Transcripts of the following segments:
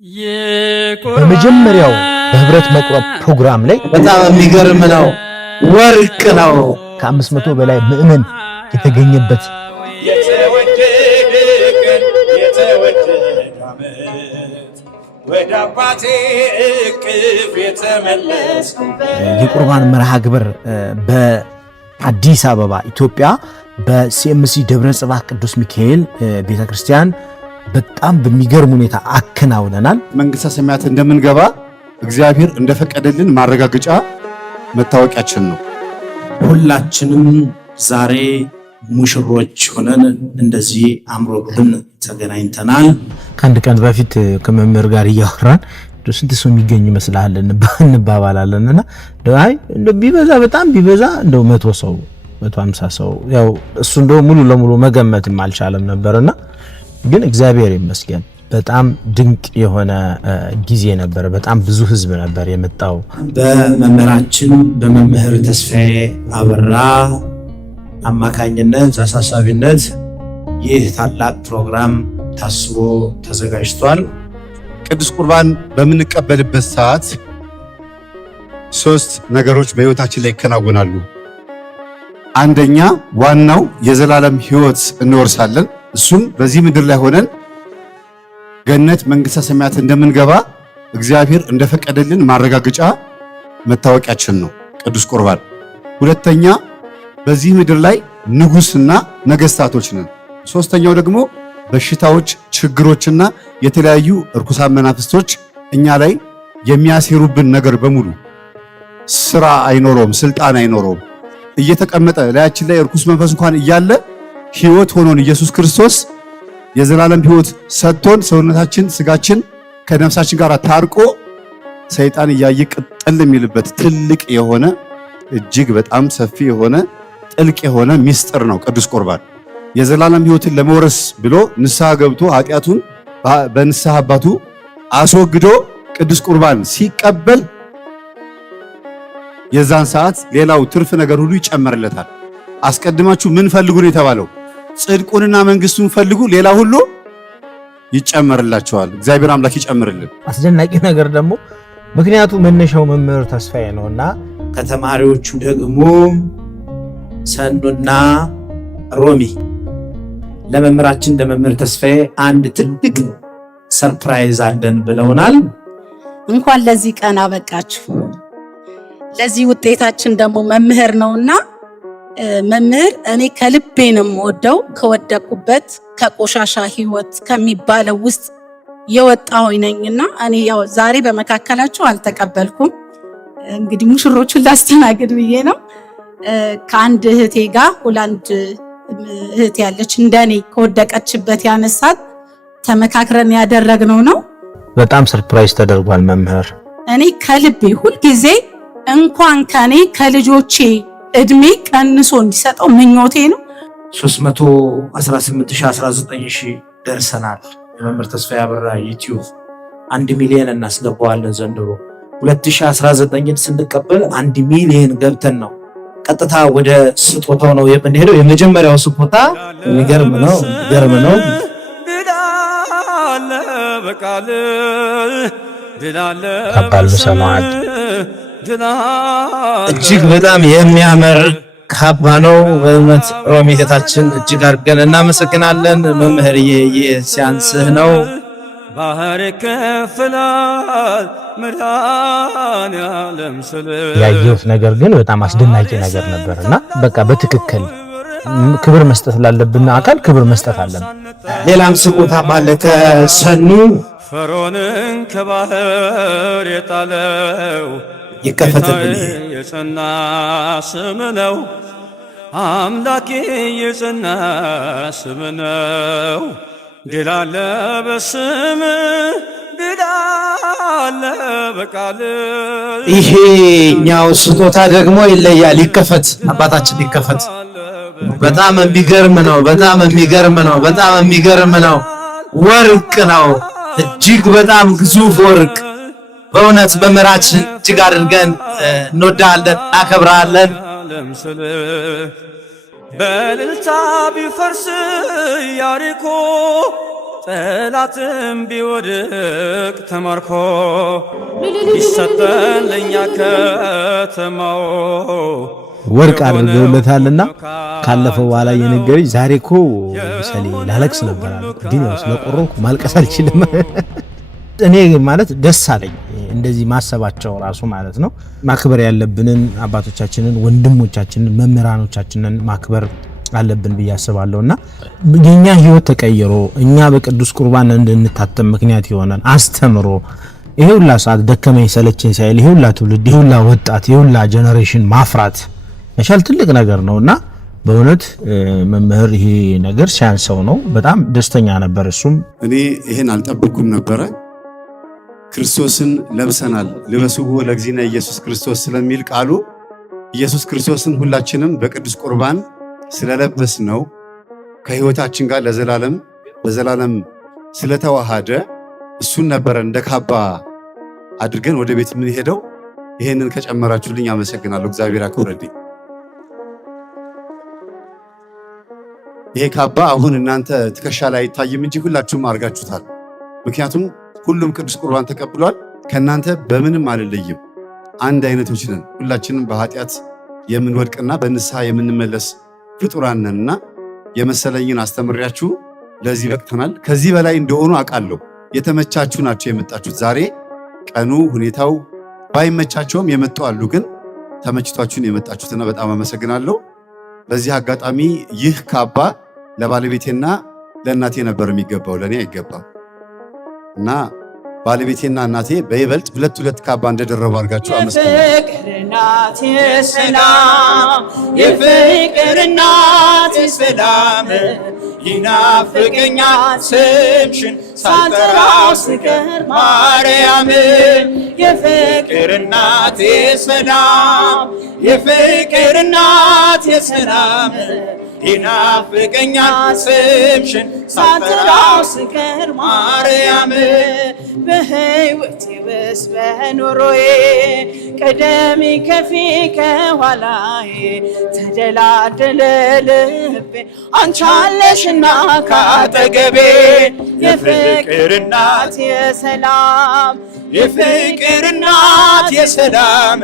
በመጀመሪያው በህብረት መቁረብ ፕሮግራም ላይ በጣም የሚገርም ነው። ወርቅ ነው። ከ500 በላይ ምእመን የተገኘበት የቁርባን መርሃ ግብር በአዲስ አበባ ኢትዮጵያ በሲኤምሲ ደብረ ጽባህ ቅዱስ ሚካኤል ቤተክርስቲያን በጣም በሚገርም ሁኔታ አከናውነናል። መንግስተ ሰማያት እንደምንገባ እግዚአብሔር እንደፈቀደልን ማረጋገጫ መታወቂያችን ነው። ሁላችንም ዛሬ ሙሽሮች ሆነን እንደዚህ አምሮብን ተገናኝተናል። ከአንድ ቀን በፊት ከመምህር ጋር እያወራን ስንት ሰው የሚገኝ ይመስላል እንባባላለንና አይ ቢበዛ በጣም ቢበዛ እንደው 100 ሰው 150 ሰው ያው እሱ እንደው ሙሉ ለሙሉ መገመትም አልቻለም ነበርና ግን እግዚአብሔር ይመስገን በጣም ድንቅ የሆነ ጊዜ ነበር። በጣም ብዙ ህዝብ ነበር የመጣው። በመምህራችን በመምህር ተስፋዬ አበራ አማካኝነት አሳሳቢነት ይህ ታላቅ ፕሮግራም ታስቦ ተዘጋጅቷል። ቅዱስ ቁርባን በምንቀበልበት ሰዓት 3 ነገሮች በህይወታችን ላይ ይከናወናሉ። አንደኛ ዋናው የዘላለም ህይወት እንወርሳለን። እሱም በዚህ ምድር ላይ ሆነን ገነት መንግስተ ሰማያት እንደምንገባ እግዚአብሔር እንደፈቀደልን ማረጋገጫ መታወቂያችን ነው ቅዱስ ቁርባን። ሁለተኛ በዚህ ምድር ላይ ንጉስና ነገስታቶች ነን። ሶስተኛው ደግሞ በሽታዎች፣ ችግሮችና የተለያዩ እርኩሳን መናፍስቶች እኛ ላይ የሚያሴሩብን ነገር በሙሉ ስራ አይኖረውም፣ ስልጣን አይኖረውም። እየተቀመጠ ላያችን ላይ እርኩስ መንፈስ እንኳን እያለ ህይወት ሆኖን ኢየሱስ ክርስቶስ የዘላለም ህይወት ሰጥቶን ሰውነታችን ስጋችን ከነፍሳችን ጋር ታርቆ ሰይጣን እያየ ቅጥል የሚልበት ትልቅ የሆነ እጅግ በጣም ሰፊ የሆነ ጥልቅ የሆነ ሚስጥር ነው ቅዱስ ቁርባን። የዘላለም ህይወትን ለመውረስ ብሎ ንስሐ ገብቶ ኃጢአቱን በንስሐ አባቱ አስወግዶ ቅዱስ ቁርባን ሲቀበል የዛን ሰዓት ሌላው ትርፍ ነገር ሁሉ ይጨመርለታል። አስቀድማችሁ ምን ፈልጉ ነው የተባለው? ጽድቁንና መንግስቱን ፈልጉ፣ ሌላ ሁሉ ይጨመርላችኋል። እግዚአብሔር አምላክ ይጨምርልን። አስደናቂ ነገር ደግሞ ምክንያቱ መነሻው መምህር ተስፋዬ ነውና ከተማሪዎቹ ደግሞ ሰኑና ሮሚ ለመምህራችን ለመምህር ተስፋዬ አንድ ትልቅ ሰርፕራይዝ አለን ብለውናል። እንኳን ለዚህ ቀን አበቃችሁ። ለዚህ ውጤታችን ደግሞ መምህር ነውና መምህር እኔ ከልቤ ነው የምወደው። ከወደቁበት ከቆሻሻ ህይወት ከሚባለው ውስጥ የወጣሁኝ ነኝና እኔ ያው ዛሬ በመካከላችሁ አልተቀበልኩም። እንግዲህ ሙሽሮቹን ላስተናግድ ብዬ ነው። ከአንድ እህቴ ጋር ሁላንድ እህት ያለች እንደኔ ከወደቀችበት ያነሳት ተመካክረን ያደረግነው ነው። በጣም ሰርፕራይዝ ተደርጓል መምህር። እኔ ከልቤ ሁልጊዜ እንኳን ከኔ ከልጆቼ እድሜ ቀንሶ እንዲሰጠው ምኞቴ ነው። 318,000 ደርሰናል። የመምህር ተስፋዬ አበራ ዩቲዩብ 1 ሚሊዮን እናስገባዋለን ዘንድሮ። 2019ን ስንቀበል 1 ሚሊዮን ገብተን ነው ቀጥታ ወደ ስጦታው ነው የምንሄደው። የመጀመሪያው ስጦታ የሚገርም ነው። ከባድ ሰማዕት እጅግ በጣም የሚያምር ካባ ነው። በእውነት ሮሚ እህታችን እጅግ አድርገን እናመሰግናለን። መምህርዬ ሲያንስህ ነው። ባህር ከፍላል መዳን ያለም ስለ ያየሁት ነገር ግን በጣም አስደናቂ ነገር ነበርና በቃ በትክክል ክብር መስጠት ላለብን አካል ክብር መስጠት አለብን። ሌላም ስጦታ ባለ ከሰኑ ፈርዖንን ከባህር የጣለው ይከፈትልኝ የጸና ስም ነው። አምላኬ የጸና ስም ነው። ድል አለ በስም ድል አለ በቃል። ይሄኛው ስጦታ ደግሞ ይለያል። ይከፈት አባታችን ይከፈት። በጣም የሚገርም ነው። ወርቅ ነው። እጅግ በጣም ግዙፍ ወርቅ። በእውነት መምህራችን እጅግ አድርገን እንወዳለን፣ እናከብራለን። በእልልታ ቢፈርስ ያሪኮ ጠላትም ቢወድቅ ተማርኮ ይሰጠን ለኛ ከተማው ወርቅ አድርገውለታልና ካለፈው በኋላ የነገረኝ ዛሬ እኮ ሰሌ ላለቅስ ነበር አለ። ግን ያው ስለቆረኩ ማልቀስ አልችልም። እኔ ማለት ደስ አለኝ እንደዚህ ማሰባቸው ራሱ ማለት ነው። ማክበር ያለብንን አባቶቻችንን፣ ወንድሞቻችንን፣ መምህራኖቻችንን ማክበር አለብን ብዬ አስባለሁና የኛ ህይወት ተቀይሮ እኛ በቅዱስ ቁርባን እንድንታተም ምክንያት ይሆናል አስተምሮ ይሄ ሁላ ሰዓት ደከመኝ ሰለቸኝ ሳይል ይሄ ሁላ ትውልድ ይሄ ሁላ ወጣት ይሄ ሁላ ጄኔሬሽን ማፍራት መቻል ትልቅ ነገር ነውና በእውነት መምህር ይሄ ነገር ሲያንሰው ነው። በጣም ደስተኛ ነበር እሱም። እኔ ይሄን አልጠብኩም ነበረ። ክርስቶስን ለብሰናል ልበሱሁ ለእግዚእነ ኢየሱስ ክርስቶስ ስለሚል ቃሉ ኢየሱስ ክርስቶስን ሁላችንም በቅዱስ ቁርባን ስለለበስ ነው ከህይወታችን ጋር ለዘላለም በዘላለም ስለተዋሃደ እሱን ነበረ እንደ ካባ አድርገን ወደ ቤት ምን ሄደው። ይሄንን ከጨመራችሁልኝ አመሰግናለሁ። እግዚአብሔር ያክብርልኝ። ይሄ ካባ አሁን እናንተ ትከሻ ላይ አይታይም እንጂ ሁላችሁም አድርጋችሁታል። ምክንያቱም ሁሉም ቅዱስ ቁርባን ተቀብሏል። ከናንተ በምንም አልለይም። አንድ አይነቶች ነን። ሁላችንም በኃጢአት የምንወድቅና በንስሐ የምንመለስ ፍጡራን ነንና የመሰለኝን አስተምሪያችሁ ለዚህ በቅተናል። ከዚህ በላይ እንደሆኑ አውቃለሁ። የተመቻችሁ ናቸው የመጣችሁት። ዛሬ ቀኑ ሁኔታው ባይመቻቸውም የመጡ አሉ። ግን ተመችቷችሁን የመጣችሁትና በጣም አመሰግናለሁ። በዚህ አጋጣሚ ይህ ካባ ለባለቤቴና ለእናቴ ነበር የሚገባው፣ ለእኔ አይገባም እና ባለቤቴና እናቴ በይበልጥ ሁለት ካባ እንደደረቡ አድርጋችሁ አመስግናለሁ። የፍቅር እናት ሰላም ይናፍቀኛል ስምሽን ሳልጠራው ስቀር ማርያም። የፍቅር እናት ሰላም የፍቅር እናት ሰላም ይናፍቀኛል ስምሽን ሳልጠራው ስቀር ማርያም። በሕይወቴ ውስጥ በኑሮዬ ቀደሚ ከፊ ከኋላዬ ተደላደለ ልቤ አንቺ አለሽና ካጠገቤ። የፍቅር እናት የሰላም የፍቅር እናት የሰላም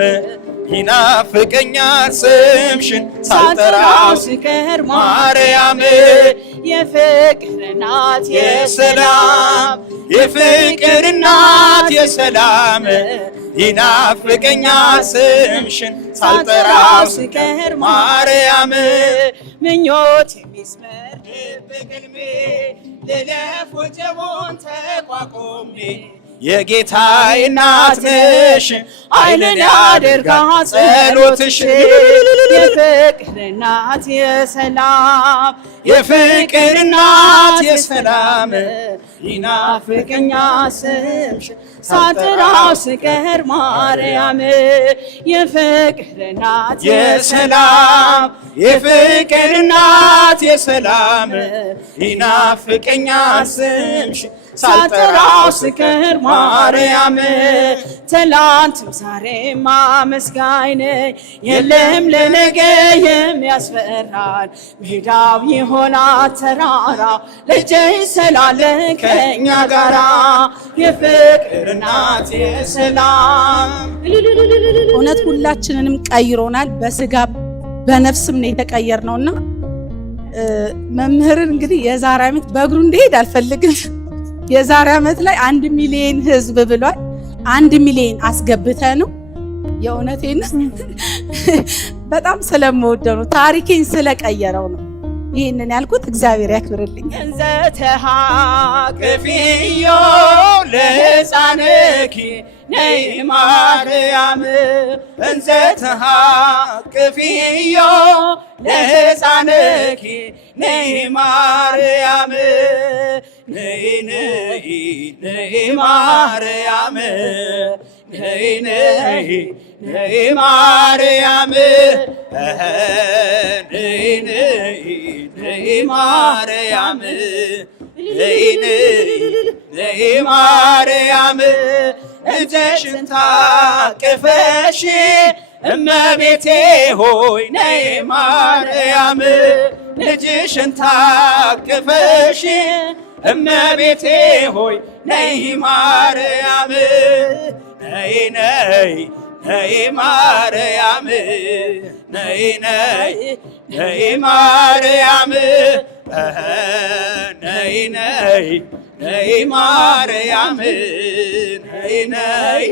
ይናፍቀኛል ስምሽን ሳልጠራው ስቀር ማርያም። የፍቅር እናት የሰላም የፍቅር እናት የሰላም ይናፍቀኛል ስምሽን ሳልጠራው ስቀር ማርያም። ምኞት የሚስመር በቅልቤ ልለፍ ወጀቡን ተቋቁሜ የጌታዬ እናት ነሽ ኃይልን ያደርጋል ጸሎትሽ። የፍቅር እናት የሰላም የፍቅር እናት የሰላም ይናፍቀኛል ስምሽ ሳልጠራው ስቀር ማርያም። የፍቅር እናት የሰላም የፍቅር እናት የሰላም ይናፍቀኛል ስምሽ ሳልጠራው ስቀር ማርያም። ትላንትም ዛሬም አመስጋኝ ነኝ የለም ለነገ የሚያስፈራን ሜዳው ይሆናል ተራራ ልጄ ስላለ ከእኛ ጋራ። የፍቅር እናት የሰላም እውነት ሁላችንንም ቀይሮናል። በስጋ በነፍስም ነው የተቀየርነውና መምህርን እንግዲህ የዛሬ ዓመት በእግሩ እንዲሄድ አልፈልግም። የዛሬ ዓመት ላይ 1 ሚሊዮን ህዝብ ብሏል። 1 ሚሊዮን አስገብተ ነው። የእውነቴን በጣም ስለምወደው ነው፣ ታሪኬን ስለቀየረው ነው ይህንን ያልኩት። እግዚአብሔር ያክብርልኝ። እንዘተሃቅፊዮ ለሕፃንኪ ነይ ማርያም እንዘተሃቅፊዮ ለሕፃንኪ ነይ ማርያም። ነይ ነይ ነይ ማርያም ነይ ነይ ነይ ማርያም ነይ ነይ ነይ ማርያም ነይ ነይ ነይ ማርያም እጅሽን ታቅፈሽ እመቤቴ ሆይ ነይ ማርያም ልጅሽን ታቅፈሽ እመቤቴ ሆይ ነይ ማርያም ነይ ነይ ነይ ማርያም ነይ ነይ ነይ ማርያም ነይ ነይ ነይ ማርያም ነይ ነይ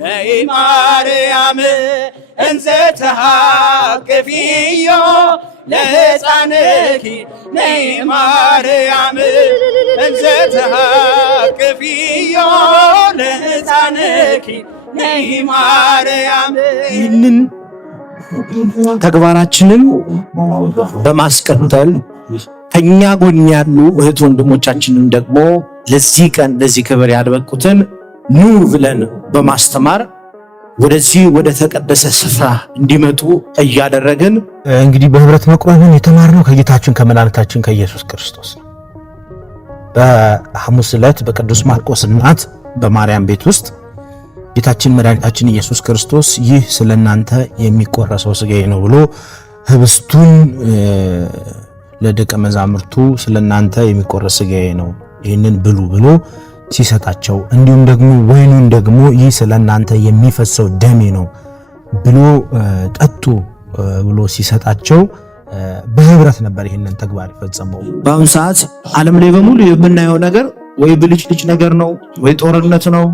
ነይ ማርያም እንዘ ተሃቅፊዮ ለሕፃንኪ ነይ ማርያም እንዘ ተሃቅፊዮ ለሕፃንኪ ነይ ማርያም። ይህንን ተግባራችንን በማስቀጠል ከኛ ጎን ያሉ እህት ወንድሞቻችንን ደግሞ ለዚህ ቀን ለዚህ ክብር ያልበቁትን ኑ ብለን በማስተማር ወደዚህ ወደ ተቀደሰ ስፍራ እንዲመጡ እያደረግን እንግዲህ በህብረት መቆምን የተማርነው ከጌታችን ከመድኃኒታችን ከኢየሱስ ክርስቶስ ነው። በሐሙስ ዕለት በቅዱስ ማርቆስ እናት በማርያም ቤት ውስጥ ጌታችን መድኃኒታችን ኢየሱስ ክርስቶስ ይህ ስለናንተ የሚቆረሰው ሥጋዬ ነው ብሎ ህብስቱን ለደቀ መዛሙርቱ ስለናንተ የሚቆረስ ሥጋዬ ነው ይህንን ብሉ ብሎ ሲሰጣቸው፣ እንዲሁም ደግሞ ወይኑን ደግሞ ይህ ስለናንተ የሚፈሰው ደሜ ነው ብሎ ጠጡ ብሎ ሲሰጣቸው በህብረት ነበር ይህንን ተግባር የፈጸመው። በአሁኑ ሰዓት ዓለም ላይ በሙሉ የምናየው ነገር ወይ ብልጭልጭ ነገር ነው፣ ወይ ጦርነት ነው፣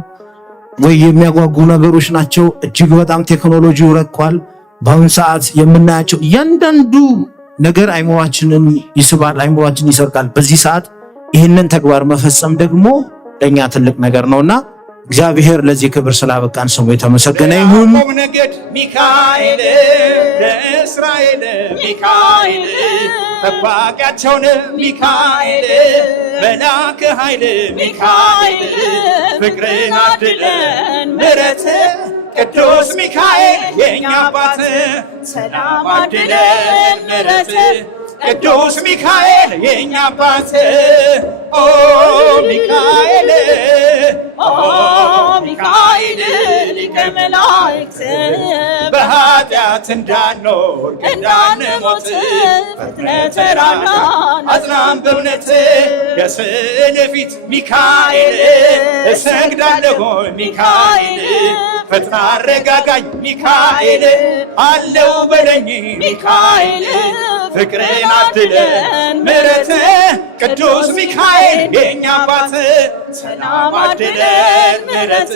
ወይ የሚያጓጉ ነገሮች ናቸው። እጅግ በጣም ቴክኖሎጂው ረቋል። በአሁኑ ሰዓት የምናያቸው እያንዳንዱ ነገር አይምሯችንን ይስባል፣ አይምሯችንን ይሰርቃል። በዚህ ሰዓት ይህንን ተግባር መፈጸም ደግሞ ለኛ ትልቅ ነገር ነውና እግዚአብሔር ለዚህ ክብር ስላበቃን ስሙ የተመሰገነ ይሁን። ነገድ ሚካኤል ለእስራኤል ሚካኤል ጠባቂያቸውን ሚካኤል መላከ ኃይል ሚካኤል ፍቅርን አድለን ምሕረት ቅዱስ ሚካኤል የኛ አባት ሰላም አድለን ምሕረት ቅዱስ ሚካኤል የኛ አባት ኦ ሚካኤል ኦ ሚካኤል ሊቀ መላእክት በኃጢአት እንዳንኖር እንዳንሞት ፈጥነህ ተራዳን አጽናን በእውነት የስዕል ፊት ሚካኤል እሰግዳለሁ ሚካኤል ፈጥና አረጋጋኝ ሚካኤል አለው በለኝ ሚካኤል ፍቅርን አድለን ምሕረት ቅዱስ ሚካኤል የኛ አባት ሰላም አድለን ምሕረት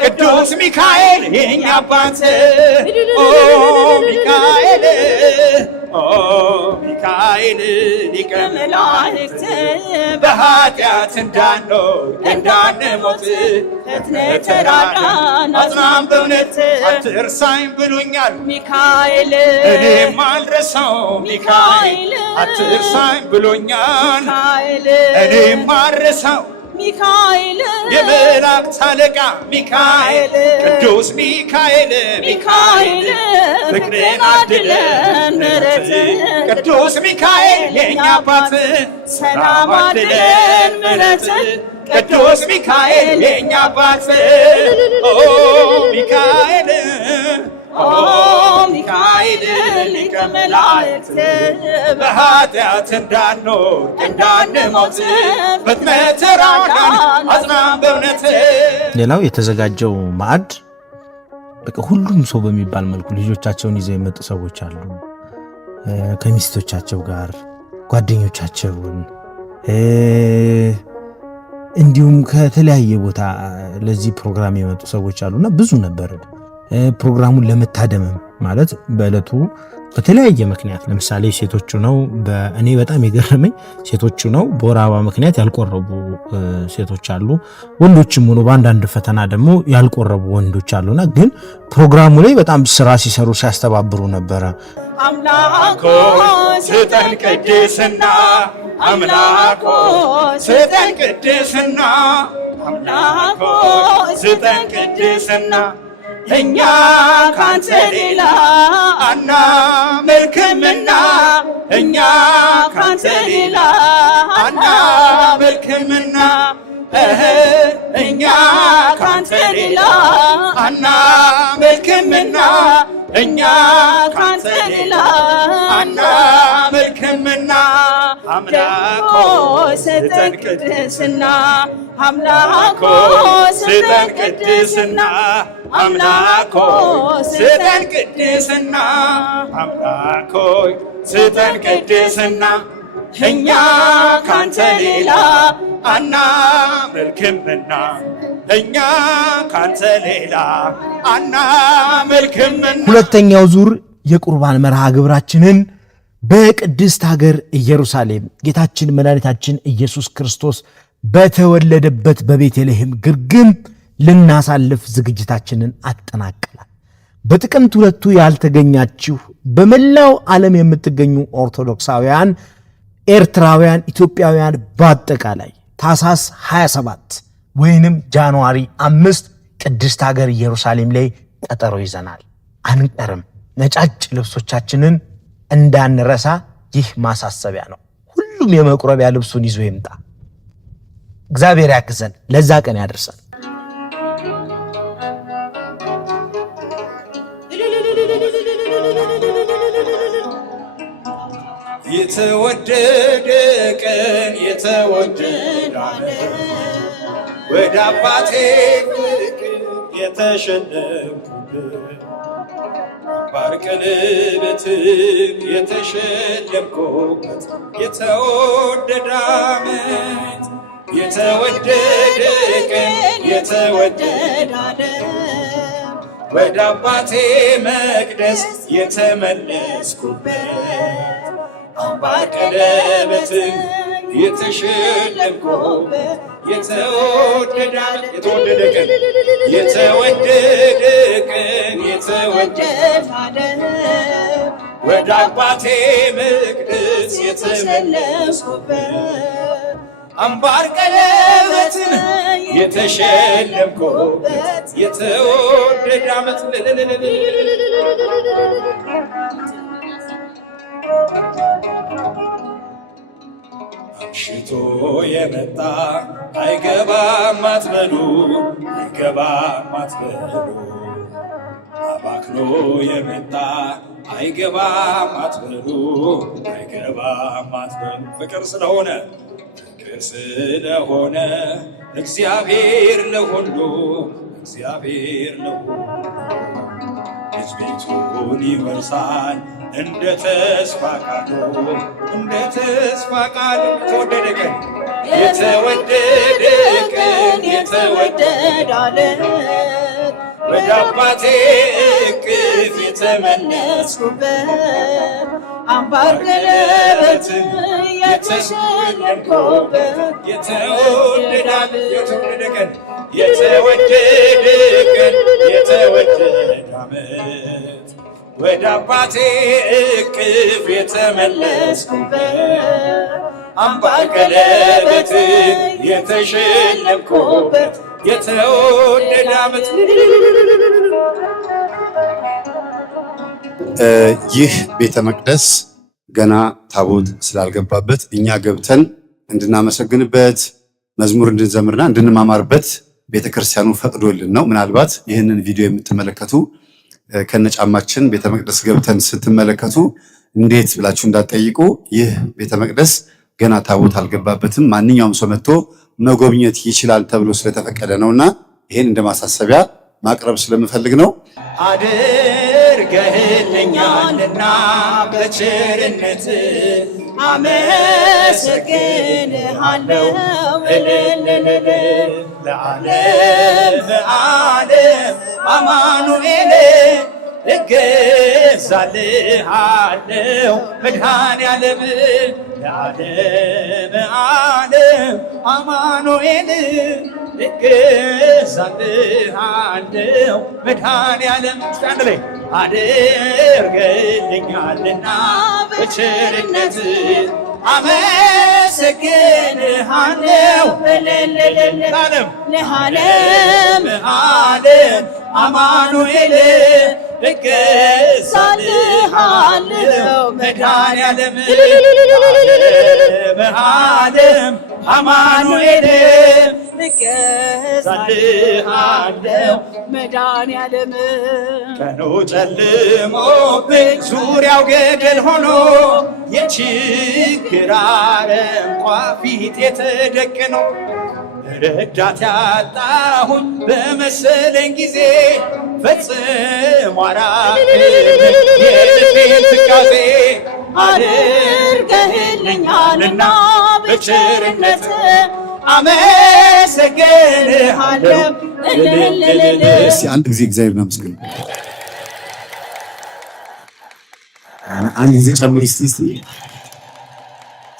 ቅዱስ ሚካኤል የኛ አባት ኦ ሚካኤል ኦ ሚካኤል ሊቀ መላእክት በኃጢአት እንዳንኖር እንዳንሞት ፈጥነህ ተራዳን አጽናን በእውነት አትርሳኝ ብሎኛል ሚካኤል እኔም አልረሳው ሚካኤል አትርሳኝ ብሎኛል ሚካኤል እኔም አልረሳው ሚካኤል የመላእክት አለቃ ሚካኤል ቅዱስ ሚካኤል ሚካኤል ፍቅርን አድለን ምሕረት ቅዱስ ሚካኤል የኛ አባት ሰላም አድለን ምሕረት ቅዱስ ሚካኤል የኛ አባት ኦ ሚካኤል ኦ ሚካኤል ሊቀ መላእክት በኃጢአት እንዳንኖር እንዳንሞት ፈጥነህ ተራዳን አጽናን በእውነት። ሌላው የተዘጋጀው ማዕድ በቃ ሁሉም ሰው በሚባል መልኩ ልጆቻቸውን ይዘው የመጡ ሰዎች አሉ። ከሚስቶቻቸው ጋር ጓደኞቻቸውን እንዲሁም ከተለያየ ቦታ ለዚህ ፕሮግራም የመጡ ሰዎች አሉና ብዙ ነበር። ፕሮግራሙን ለመታደምም ማለት በእለቱ በተለያየ ምክንያት ለምሳሌ ሴቶቹ ነው እኔ በጣም የገረመኝ ሴቶቹ ነው በወር አበባ ምክንያት ያልቆረቡ ሴቶች አሉ። ወንዶችም ሆኖ በአንዳንድ ፈተና ደግሞ ያልቆረቡ ወንዶች አሉና ግን ፕሮግራሙ ላይ በጣም ስራ ሲሰሩ ሲያስተባብሩ ነበረ። አምላኮ ስጠን ቅድስና አምላኮ ስጠን ቅድስና አምላኮ ስጠን ቅድስና እኛ ካንተ ሌላ አናመልክምና እኛ ካንተ ሌላ አናመልክምና እኛ ካንተ ሌላ አናመልክምና እኛ ካንተ ሌላ አናመልክምና አምላኮ ስጠን ቅድስና አምላኮ ስጠን ቅድስና አምላኮ ስጠን ቅድስና አምላኮ ስጠን ቅድስና እኛ ካንተ ሌላ አናመልክምና እኛ ካንተ ሌላ አናመልክምና። ሁለተኛው ዙር የቁርባን መርሃ ግብራችንን በቅድስት ሀገር ኢየሩሳሌም ጌታችን መድኃኒታችን ኢየሱስ ክርስቶስ በተወለደበት በቤተልሔም ግርግም ልናሳልፍ ዝግጅታችንን አጠናቀናል። በጥቅምት 2 ያልተገኛችሁ በመላው ዓለም የምትገኙ ኦርቶዶክሳውያን፣ ኤርትራውያን፣ ኢትዮጵያውያን በአጠቃላይ ታኅሳስ 27 ወይንም ጃንዋሪ 5 ቅድስት ሀገር ኢየሩሳሌም ላይ ቀጠሮ ይዘናል። አንቀርም። ነጫጭ ልብሶቻችንን እንዳንረሳ ይህ ማሳሰቢያ ነው። ሁሉም የመቁረቢያ ልብሱን ይዞ ይምጣ። እግዚአብሔር ያግዘን፣ ለዛ ቀን ያደርሰን። የተወደደ ቀን የተወደደ ወደ አባቴ ፍቅር የተሸለምኩበት ባርቀለበትም የተሸለምኩበት የተወደደ ዓመት የተወደደ ቀን የተወደደ ወደ አባቴ መቅደስ የተመለስኩበት አምባር ቀለበትም የተሸለምኩበት የተወደደ ቀን የተወደደ ቀን የተወደደ ወደ አባቴ መቅደስ የተመለስኩበት አምባር ቀለበትን የተሸለምኩበት የተወደደ ዓመት አምሽቶ የመጣ አይገባም አትበሉ፣ አይገባም አትበሉ። አባክኖ የመጣ አይገባም አትበሉ፣ አይገባም አትበሉ። ፍቅር ስለሆነ እግዚአብሔር ለሁሉ እግዚአብሔር ለሁሉ ልጅ ቤቱን ይወርሳል እንደ ተስፋ ቃሉ እንደ ተስፋ ቃሉ የተወደደ ቀን የተወደደ ዓለት ወደ አባቴ እቅፍ የተመለስኩበት አምባር ቀለበትን የተሸለምኩበት የተወደደ ቀን የተወደደ ቀን የተወደደ ዓመት ወደ አባቴ እቅፍ የተመለስኩበት አምባር ቀለበትን የተሸለምኩበት የተወደደ ዓመት። ይህ ቤተ መቅደስ ገና ታቦት ስላልገባበት እኛ ገብተን እንድናመሰግንበት መዝሙር እንድንዘምርና እንድንማማርበት ቤተክርስቲያኑ ፈቅዶልን ነው። ምናልባት ይህንን ቪዲዮ የምትመለከቱ ከነጫማችን ቤተ መቅደስ ገብተን ስትመለከቱ እንዴት ብላችሁ እንዳትጠይቁ። ይህ ቤተ መቅደስ ገና ታቦት አልገባበትም። ማንኛውም ሰው መጥቶ መጎብኘት ይችላል ተብሎ ስለተፈቀደ ነውና ይሄን እንደ ማሳሰቢያ ማቅረብ ስለምፈልግ ነው። አድርገህልኛልና በቸርነት አመሰግንሃለሁ ለዓለም አማኑኤል እገዛልሃለሁ መድኃኔዓለም ለዓለም አማኑኤል እገዛልሃለሁ መድኃኔዓለም አንድ ላይ አድርገህልኛልና በቸርነት አመሰግንሃለሁ ለዓለም አማኑኤል እገዛልሃለሁ መድኃኔዓለም ለዓለም አማኑኤል እገዛልሃለሁ መድኃኒዓለም ቀኑ ጨልሞብኝ ዙሪያው ገደል ሆኖ የችግር አረንቋ ፊት የተደቀኖ ረዳት ያጣሁኝ በመሰለኝ ጊዜ ፈጽሞ አራቅልኝ የልቤን ትካዜ አድርገህልኛልና በቸርነት አመሰግንሃለሁ። እስቲ አንድ ጊዜ እግዚአብሔርን አመስግኑ። አንድ ጊዜ ጨምሪ እስቲ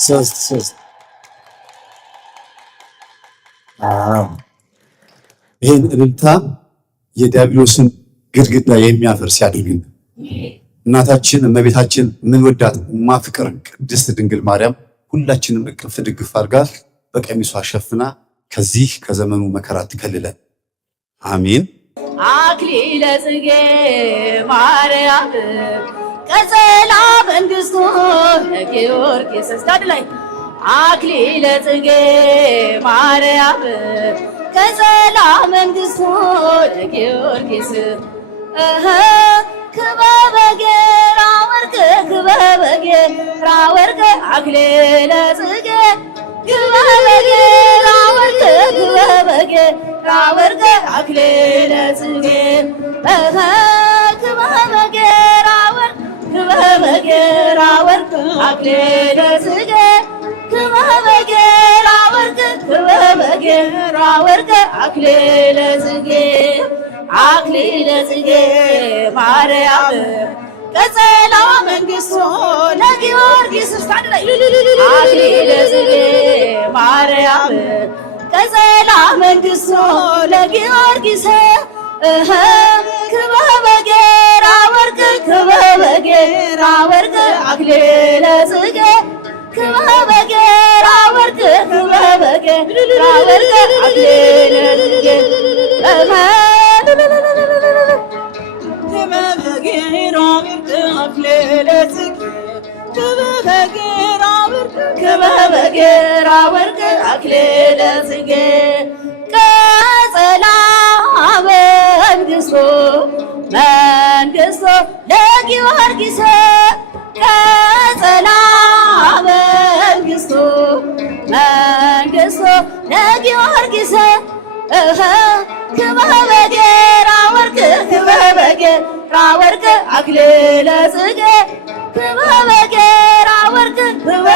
ሶስት ይህን እልልታ የዲያብሎስን ግድግዳ የሚያፈርስ ያድርግልን። እናታችን እመቤታችን ምንወዳት ማፍቅር ቅድስት ድንግል ማርያም ሁላችንም እቅፍ ድግፍ አድርጋ በቀሚሷ ሸፍና ከዚህ ከዘመኑ መከራ ትከልለን። አሜን። አክሊለ ጽጌ ማርያም ቀጸላ መንግሥቱ ለጊዮርጊስ ስታድ ላይ አክሊለ ጽጌ ማርያም ቀጸላ መንግሥቱ ለጊዮርጊስ ክበበ ጌራ ወርቅ ክበበ ጌራ ወርቅ አክሊለ ጽጌ ክበበ ጌራ ወርቅ ክበበ ጌራ ወርቅ አክሊለ ጽጌ ክበበ ጌራ ወርቅ ክበበ ጌራ ወርቅ አክሊለ ጽጌ ክበበ ጌራ ወርቅ ክበበ ጌራ ወርቅ አክሊለ ጽጌ አክሊለ ጽጌ ማርያም ቀጸላ መንግሥቱ ለጊዮርጊስ ስታድ ላይ አክሊለ ጽጌ ማርያም ቀጸላ መንግሥቱ ለጊዮርጊስ ክበበ ጌራ ወርቅ ክበበ ጌራ ወርቅ አክሊለ ጽጌ ክበበ ጌራ ወርቅ ክበበ ጌራ ወርቅ አክሊለ ጽጌ ክበበ ጌራ ወርቅ አክሊለ ጽጌ ቀጸላ መንግሥቱ ለጊዮርጊስ ቀጸላ መንግሥቱ ለጊዮርጊስ ክበበ ጌራ ወርቅ ክበበ ጌራ ወርቅ አክሊለ ጽጌ ክበበ ጌራ ወርቅ ክበበ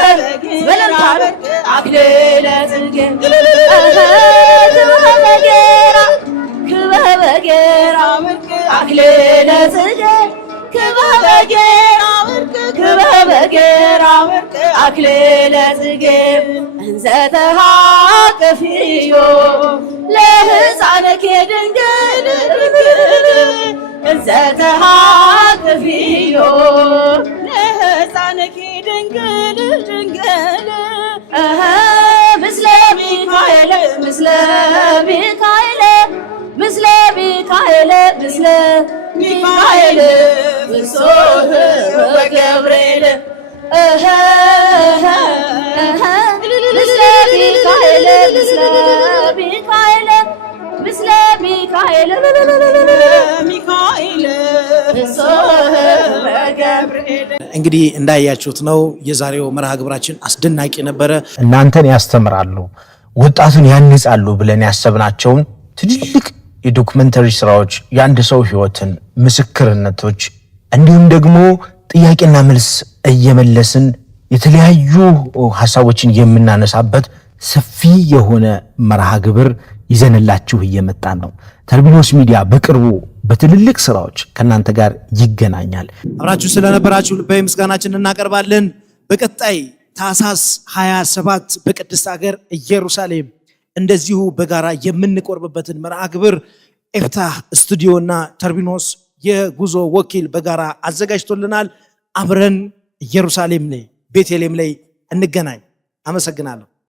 ጌራ ወርቅ አክሊለ ጽጌ ክበበ ጌራ ወርቅ አክሊለ ጽጌ ክበበ ጌራ ወርቅ ክበበ ጌራ ወርቅ አክሊለ ጽጌ እንዘ ተሃቅፍዮ ለሕፃንኪ ድንግል እንዘ ተሃቅፍዮ ለሕፃንኪ ድንግል ምስለ ሚካኤል ምስለ ሚካኤል ምስለ ሚካኤል ምስለ ሚካኤል ፍጹም ወገብርኤል ምስለ ሚካኤል ምስለ ሚካኤል ምስለ ሚካኤል ሚካኤል ፍጹም ወገብርኤል። እንግዲህ እንዳያችሁት ነው የዛሬው መርሃ ግብራችን አስደናቂ ነበረ። እናንተን ያስተምራሉ፣ ወጣቱን ያንጻሉ ብለን ያሰብናቸውን ትልልቅ የዶክመንተሪ ስራዎች፣ የአንድ ሰው ህይወትን ምስክርነቶች፣ እንዲሁም ደግሞ ጥያቄና መልስ እየመለስን የተለያዩ ሐሳቦችን የምናነሳበት ሰፊ የሆነ መርሃ ግብር ይዘንላችሁ እየመጣን ነው። ተርቢኖስ ሚዲያ በቅርቡ በትልልቅ ስራዎች ከናንተ ጋር ይገናኛል። አብራችሁ ስለነበራችሁ ልባዊ ምስጋናችን እናቀርባለን። በቀጣይ ታኅሳስ 27 በቅድስት ሀገር ኢየሩሳሌም እንደዚሁ በጋራ የምንቆርብበትን መርሃ ግብር ኤፍታህ ስቱዲዮና ተርቢኖስ የጉዞ ወኪል በጋራ አዘጋጅቶልናል። አብረን ኢየሩሳሌም ላይ ቤተልሔም ላይ እንገናኝ። አመሰግናለሁ።